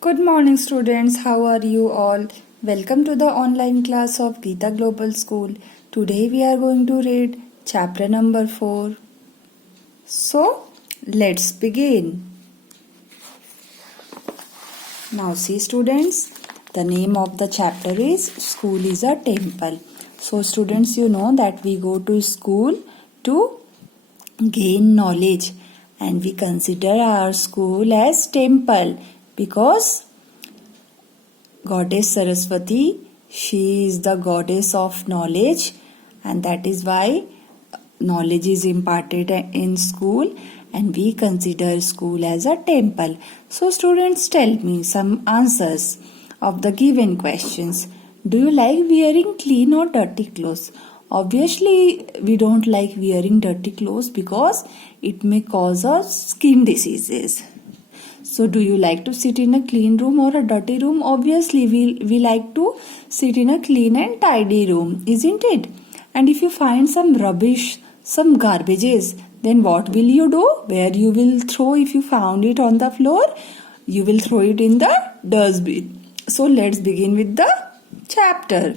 Good morning, students. How are you all? Welcome to the online class of Geeta Global School. Today we are going to read chapter number 4. So, let's begin. Now, see, students, the name of the chapter is School is a Temple. So, students, you know that we go to school to gain knowledge, and we consider our school as temple because Goddess Saraswati, she is the goddess of knowledge, and that is why knowledge is imparted in school, and we consider school as a temple. So, students, tell me some answers of the given questions. Do you like wearing clean or dirty clothes? Obviously, we don't like wearing dirty clothes because it may cause us skin diseases. So, do you like to sit in a clean room or a dirty room? Obviously, we like to sit in a clean and tidy room, isn't it? And if you find some rubbish, some garbages, then what will you do? Where you will throw if you found it on the floor? You will throw it in the dustbin. So, let's begin with the chapter.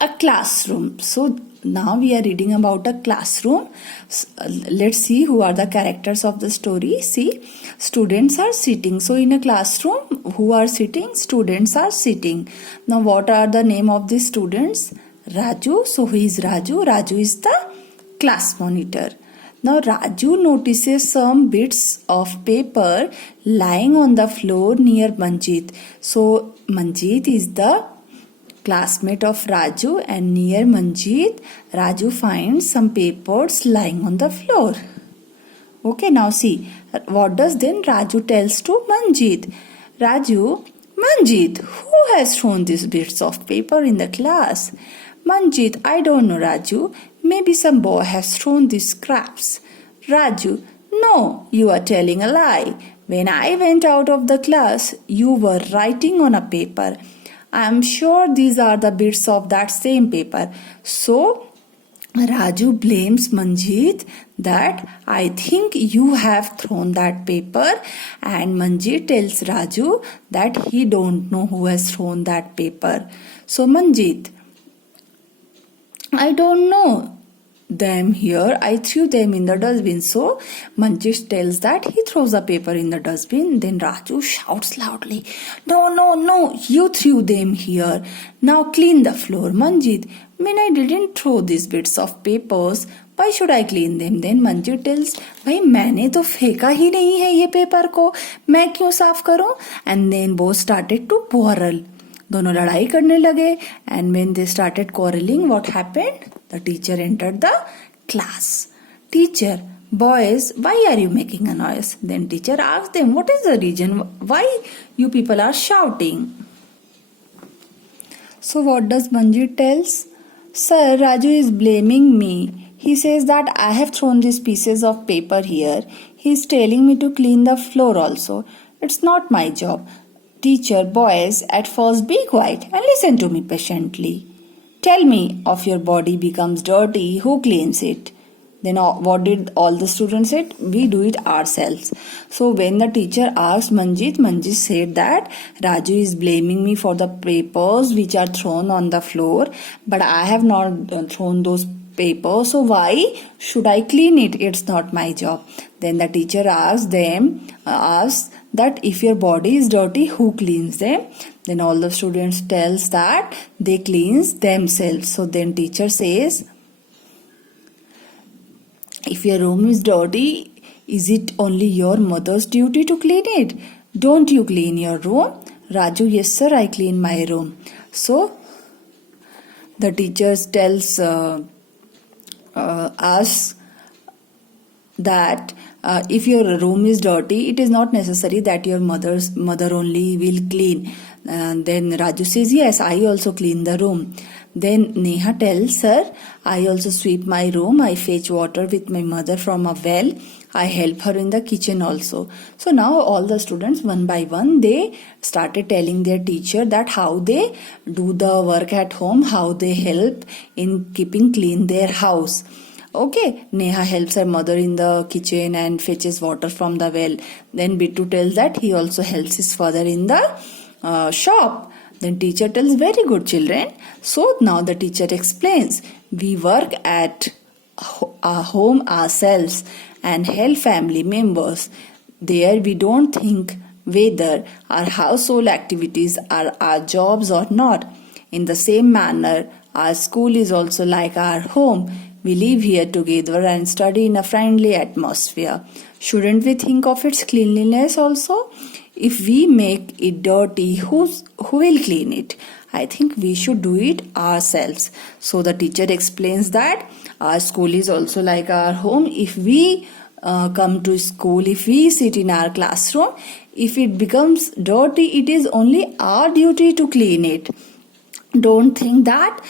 A classroom. So, now we are reading about a classroom. Let's see who are the characters of the story. See, students are sitting. So in a classroom, who are sitting? Students are sitting. Now what are the name of the students? Raju. So who is Raju? Raju is the class monitor. Now Raju notices some bits of paper lying on the floor near Manjeet. So Manjeet is the classmate of Raju, and near Manjeet, Raju finds some papers lying on the floor. Okay, now see, what does then Raju tells to Manjeet? Manjeet, who has thrown these bits of paper in the class? Manjeet, I don't know, Raju. Maybe some boy has thrown these scraps. Raju, no, you are telling a lie. When I went out of the class, you were writing on a paper. I am sure these are the bits of that same paper. So, Raju blames Manjeet that I think you have thrown that paper, and Manjeet tells Raju that he don't know who has thrown that paper. So, Manjeet, I don't know them here. I threw them in the dustbin. So Manjeet tells that he throws the paper in the dustbin. Then Raju shouts loudly, No, you threw them here. Now clean the floor. Manjeet, I didn't throw these bits of papers. Why should I clean them? Then Manjeet tells, भाई मैंने तो फेंका ही नहीं है ये paper को, मैं क्यों साफ करूं? And then both started to quarrel. दोनों लड़ाई करने लगे, and when they started quarreling, what happened? The teacher entered the class. Teacher, boys, why are you making a noise? Then teacher asked them, what is the reason? Why you people are shouting? So what does Manjeet tells? Sir, Raju is blaming me. He says that I have thrown these pieces of paper here. He is telling me to clean the floor also. It's not my job. Teacher, boys, at first be quiet and listen to me patiently. Tell me, if your body becomes dirty, who cleans it? Then what did all the students say? We do it ourselves. So when the teacher asked Manjeet said that Raju is blaming me for the papers which are thrown on the floor, but I have not thrown those papers, so why should I clean it? It's not my job. Then the teacher asked that if your body is dirty, who cleans them? Then all the students tells that they cleans themselves. So then teacher says, if your room is dirty, is it only your mother's duty to clean it? Don't you clean your room? Raju, yes sir, I clean my room. So the teacher tells us that if your room is dirty, it is not necessary that your mother only will clean. Then Raju says, yes, I also clean the room. Then Neha tells, sir, I also sweep my room. I fetch water with my mother from a well. I help her in the kitchen also. So now all the students, one by one, they started telling their teacher that how they do the work at home, how they help in keeping clean their house. Okay, Neha helps her mother in the kitchen and fetches water from the well. Then Bittu tells that he also helps his father in the shop. Then teacher tells, very good children. So now the teacher explains, we work at our home ourselves and help family members. There we don't think whether our household activities are our jobs or not. In the same manner, our school is also like our home. We live here together and study in a friendly atmosphere. Shouldn't we think of its cleanliness also? If we make it dirty, who will clean it? I think we should do it ourselves. So the teacher explains that our school is also like our home. If we come to school, if we sit in our classroom, if it becomes dirty, it is only our duty to clean it. Don't think that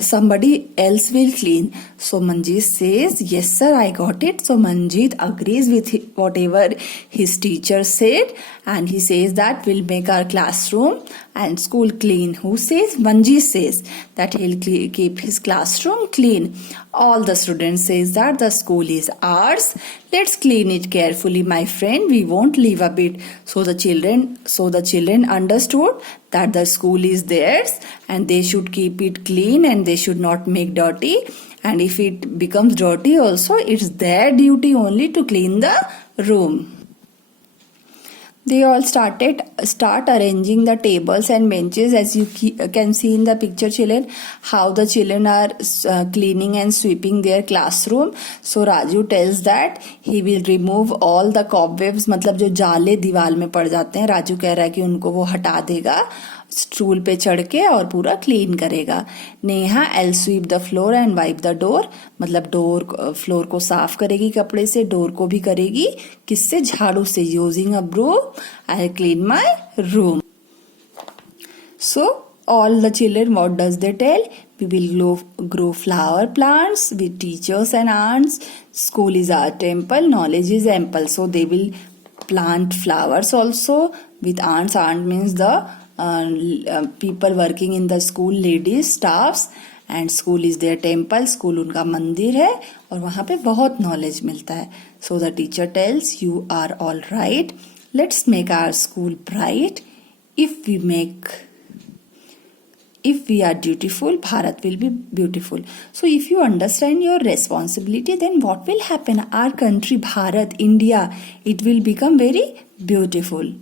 somebody else will clean. So Manjeet says, yes sir, I got it. So Manjeet agrees with whatever his teacher said, and he says that we'll make our classroom and school clean. Who says? Manjeet says that he'll keep his classroom clean. All the students says that the school is ours. Let's clean it carefully, my friend. We won't leave a bit. So the children understood that the school is theirs and they should keep it clean and they should not make dirty. And if it becomes dirty also, it's their duty only to clean the room. They all start arranging the tables and benches, as you can see in the picture, children, how the children are cleaning and sweeping their classroom. So Raju tells that he will remove all the cobwebs, मतलब जो जाले दीवार में पड़ जाते हैं, राजू कह रहा है कि उनको वो हटा देगा स्टूल पे चढ़ के और पूरा क्लीन करेगा. Neha L sweep the floor and wipe the door, मतलब फ्लोर को साफ करेगी कपड़े से, डोर को भी करेगी किससे? झाड़ू से. Using a broom I clean my room. So all the children, what does they tell? We will grow flower plants with teachers and aunts. School is our temple, knowledge is ample. So they will plant flowers also with aunts. Aunt means the people working in the school, ladies, staffs. And school is there temple, school उनका मंदिर है और वहां पे बहुत knowledge मिलता है. So the teacher tells, you are all right, let's make our school bright. If we are dutiful, Bharat will be beautiful. So if you understand your responsibility, then what will happen? Our country, Bharat, India, it will become very beautiful.